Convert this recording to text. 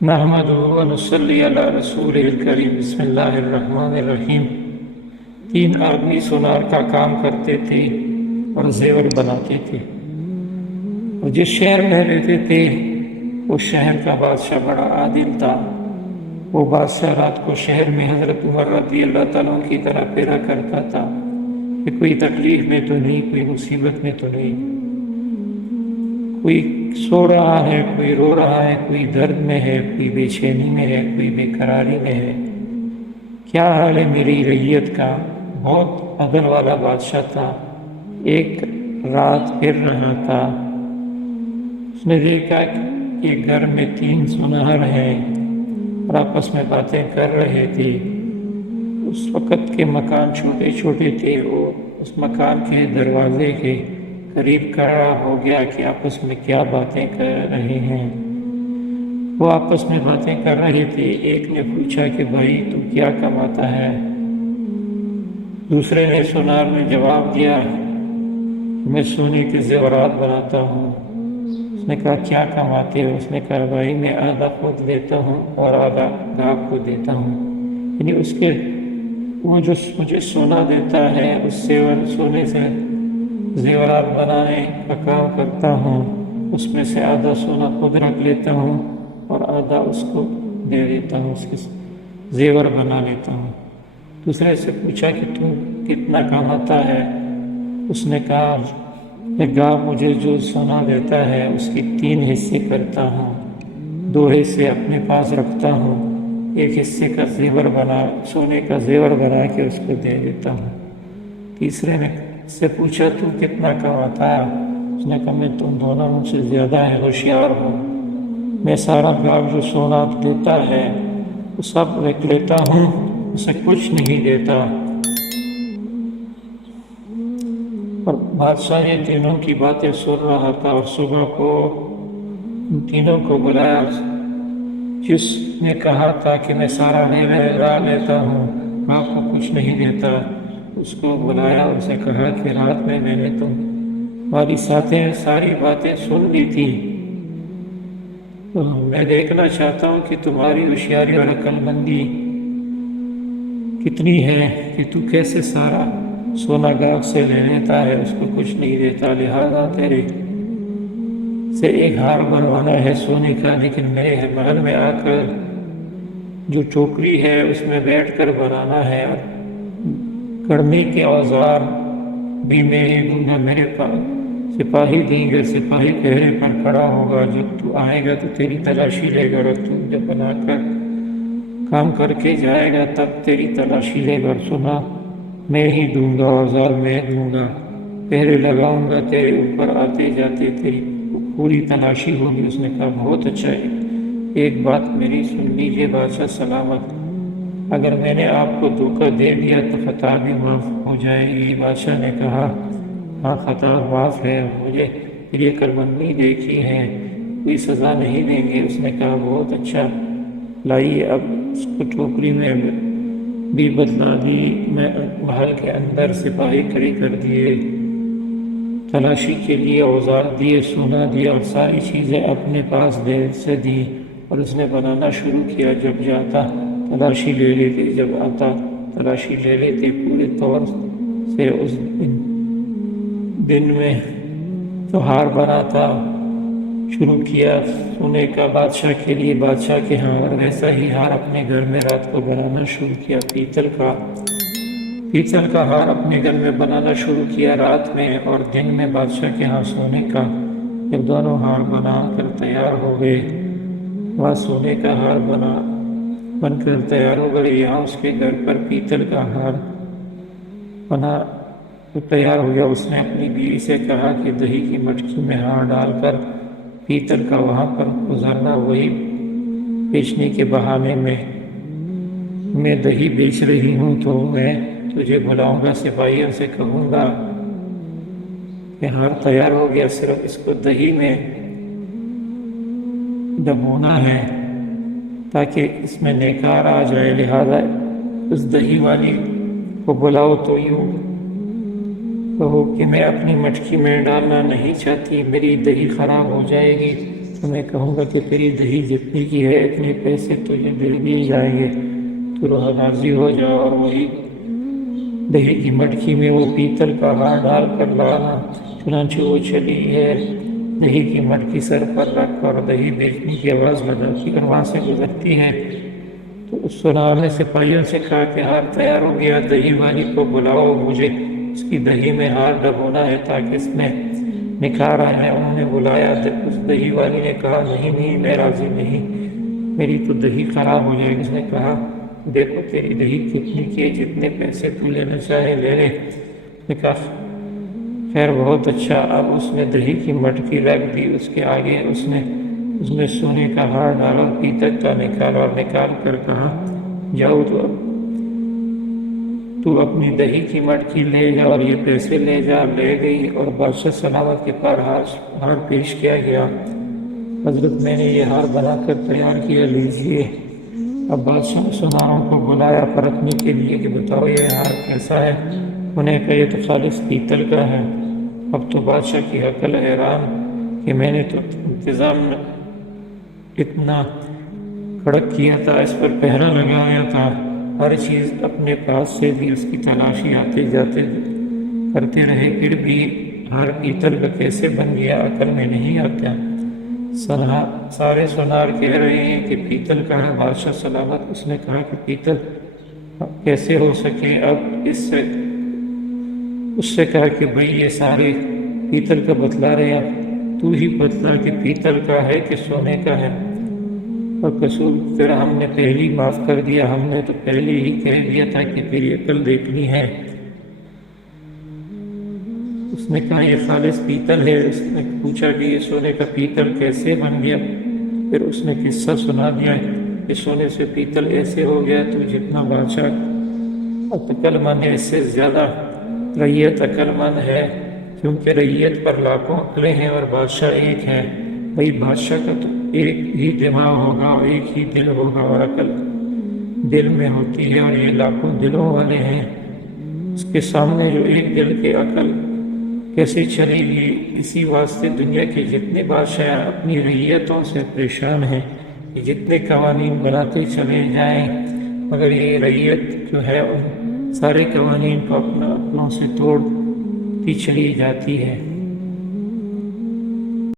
نحمدہ و نصلی علی رسول الکریم بسم اللہ الرحمن الرحیم۔ 3 آدمی سونار کا کام کرتے تھے اور زیور بناتے تھے، اور جس شہر میں رہتے تھے اس شہر کا بادشاہ بڑا عادل تھا۔ وہ بادشاہ رات کو شہر میں حضرت عمر رضی اللہ تعالیٰ کی طرح پھیرا کرتا تھا کہ کوئی تکلیف میں تو نہیں، کوئی مصیبت میں تو نہیں، کوئی سو رہا ہے، کوئی رو رہا ہے، کوئی درد میں ہے، کوئی بے چینی میں ہے، کوئی بے قراری میں ہے، کیا حال ہے میری رعیت کا۔ بہت عدل والا بادشاہ تھا۔ ایک رات پھر رہا تھا، اس نے دیکھا کہ گھر میں 3 سونار ہیں اور آپس میں باتیں کر رہے تھے۔ اس وقت کے مکان چھوٹے چھوٹے تھے۔ وہ اس مکان کے دروازے کے قریب کھڑا ہو گیا کہ آپس میں کیا باتیں کر رہے ہیں۔ وہ آپس میں باتیں کر رہے تھے۔ ایک نے پوچھا کہ بھائی تو کیا کماتا ہے؟ دوسرے نے سونار میں جواب دیا، میں سونے کے زیورات بناتا ہوں۔ اس نے کہا کیا کماتے ہو؟ اس نے کہا بھائی میں آدھا خود لیتا ہوں اور آدھا گاہک کو دیتا ہوں، یعنی اس کے وہ جو مجھے سونا دیتا ہے اس سے سونے سے زیورات بنانے کا کام کرتا ہوں، اس میں سے آدھا سونا خود رکھ لیتا ہوں اور آدھا اس کو دے دیتا ہوں، اس کے زیور بنا لیتا ہوں۔ دوسرے سے پوچھا کہ تم کتنا کماتا ہے؟ اس نے کہا کہ گاہ مجھے جو سونا دیتا ہے اس کی 3 حصے کرتا ہوں، 2 حصے اپنے پاس رکھتا ہوں، 1 حصے کا سونے کا زیور بنا کے اس کو دے دیتا ہوں۔ تیسرے نے سے پوچھا تو کتنا کماتا ہے؟ اس نے کہا میں تم دونوں مجھ سے زیادہ ہے ہوشیار ہوں، میں سارا گاہ جو سونا دیتا ہے وہ سب رکھ لیتا ہوں، اسے کچھ نہیں دیتا۔ اور بادشاہ نے تینوں کی باتیں سن رہا تھا، اور صبح کو ان تینوں کو بلایا۔ جس نے کہا تھا کہ میں سارا ڈیرا لیتا ہوں، آپ کو کچھ نہیں دیتا، اس کو بلایا، اسے کہا کہ رات میں نے تمہاری ساری باتیں سن لی تھی، تو میں دیکھنا چاہتا ہوں کہ تمہاری ہوشیاری اور عقل مندی کتنی ہے کہ تو کیسے سارا سونا گاہک سے لے لیتا ہے، اس کو کچھ نہیں دیتا۔ لہذا تیرے سے ایک ہار بنوانا ہے سونے کا، لیکن میرے محل میں آ کر جو چوکری ہے اس میں بیٹھ کر بنانا ہے، اور کرنے کے اوزار بھی میں ہی دوں گا، میرے پاس سپاہی دیں گے، سپاہی پہرے پر کھڑا ہوگا، جب تو آئے گا تو تیری تلاشی لے گا، اور تو جب بنا کر کام کر کے جائے گا تب تیری تلاشی لے گا۔ سنا میں ہی دوں گا، اوزار میں دوں گا، پہرے لگاؤں گا تیرے اوپر، آتے جاتے تیری پوری تلاشی ہوگی۔ اس نے کہا بہت اچھا ہے، ایک بات میری سن لیجیے بادشاہ سلامت، اگر میں نے آپ کو دھوکہ دے دیا تو خطا بھی معاف ہو جائے گی۔ بادشاہ نے کہا ہاں خطا معاف ہے، مجھے یہ عقلمندی دیکھی ہے، کوئی سزا نہیں دیں گے۔ اس نے کہا بہت اچھا، لائیے اب اس کو ٹوکری میں بھی بدلا دی، میں محل کے اندر سپاہی کھڑی کر دیے، تلاشی کے لیے اوزار دیے، سونا دیا، اور ساری چیزیں اپنے پاس سے دی، اور اس نے بنانا شروع کیا۔ جب جاتا تلاشی لے لیتے، جب آتا تلاشی لے لیتے، پورے طور سے اس دن میں جو ہار بناتا شروع کیا سونے کا بادشاہ کے لیے، بادشاہ کے ہاں، اور ویسا ہی ہار اپنے گھر میں رات کو بنانا شروع کیا، پیتل کا ہار اپنے گھر میں بنانا شروع کیا رات میں، اور دن میں بادشاہ کے ہاں سونے کا۔ جب دونوں ہار بنا کر تیار ہو گئے، وہاں سونے کا ہار بن کر تیار ہو گئے، یہاں اس کے گھر پر پیتل کا ہار بنا تیار ہو گیا۔ اس نے اپنی بیوی سے کہا کہ دہی کی مٹکی میں ہار ڈال کر پیتل کا وہاں پر گزارنا، وہی بیچنے کے بہانے میں دہی بیچ رہی ہوں، تو میں تجھے بلاؤں گا، سپاہیوں سے کہوں گا کہ ہار تیار ہو گیا، صرف اس کو دہی میں ڈبونا ہے تاکہ اس میں نکھار آ جائے۔ لہذا اس دہی والی کو بلاؤ تو یوں کہو کہ میں اپنی مٹکی میں ڈالنا نہیں چاہتی، میری دہی خراب ہو جائے گی، تو میں کہوں گا کہ تیری دہی جتنی کی ہے اتنے پیسے تجھے دے دیے جائیں گے، تو راضی ہو جاؤ اور وہی دہی کی مٹکی میں وہ پیتل کا ہار ڈال کر لانا۔ چنانچہ وہ چلی ہے، دہی کی مٹکی سر پر رکھ اور دہی بیچنے کی آواز لگاتی اور وہاں سے گزرتی ہے۔ تو اس سونار نے سپاہیوں سے کہا کہ ہار تیار ہو گیا، دہی والی کو بلاؤ، مجھے اس کی دہی میں ہار ڈبونا ہے تاکہ اس میں نکھار آئے۔ انہوں نے بلایا، اس دہی والی نے کہا نہیں میں راضی نہیں، میری تو دہی خراب ہو جائے گی۔ اس نے کہا دیکھو تیری دہی کتنی کی ہے، جتنے پیسے تو لینا چاہے لے لے۔ اس نے کہا خیر بہت اچھا۔ اب اس نے دہی کی مٹکی رکھ دی اس کے آگے، اس میں سونے کا ہار ڈالا اور پیتل کا نکالا اور نکال کر کہا جاؤ تو اپنی دہی کی مٹکی لے جا اور یہ پیسے لے جا۔ لے گئی اور بادشاہ سلامت کے پاس ہار پیش کیا گیا۔ حضرت میں نے یہ ہار بنا کر تیار کیا، لیجیے۔ اب بادشاہ نے سوناروں کو بلایا پرکھنے کے لیے کہ بتاؤ یہ ہار کیسا ہے؟ انہیں کہا یہ تو خالص پیتل کا ہے۔ اب تو بادشاہ کی عقل حیران کہ میں نے تو انتظام اتنا کڑک کیا تھا، اس پر پہرا لگایا تھا، ہر چیز اپنے پاس سے بھی اس کی تلاشی آتے جاتے کرتے رہے، پھر بھی ہر پیتل کا کیسے بن گیا عقل میں نہیں آتا۔ سارے سونار کہہ رہے ہیں کہ پیتل کا ہے۔ بادشاہ سلامت اس نے کہا کہ پیتل کیسے ہو سکے؟ اب اس سے کہا کہ بھئی یہ سارے پیتل کا بتلا رہے ہیں، تو ہی بتلا کہ پیتل کا ہے کہ سونے کا ہے۔ اور قصور پھر ہم نے پہلی معاف کر دیا، ہم نے تو پہلے ہی کہہ دیا تھا کہ تیری عقل دیکھنی ہے۔ اس نے کہا یہ خالص پیتل ہے۔ اس نے پوچھا کہ یہ سونے کا پیتل کیسے بن گیا؟ پھر اس نے قصہ سنا دیا کہ سونے سے پیتل ایسے ہو گیا، تو جتنا بادشاہ عقل مند ہے اس سے زیادہ رعیت عقل مند ہے، کیونکہ رعیت پر لاکھوں عقلیں ہیں اور بادشاہ ایک ہے۔ بھئی بادشاہ کا تو ایک ہی دماغ ہوگا اور ایک ہی دل ہوگا، اور عقل دل میں ہوتی ہے، اور یہ لاکھوں دلوں والے ہیں، اس کے سامنے جو ایک دل کے عقل کیسے چلے گی؟ اسی واسطے دنیا کے جتنے بادشاہ اپنی رعیتوں سے پریشان ہیں کہ جتنے قوانین بناتے چلے جائیں، مگر یہ رعیت جو ہے ان سارے قوانین کو اپنا عقلوں سے توڑتی چلی جاتی ہے۔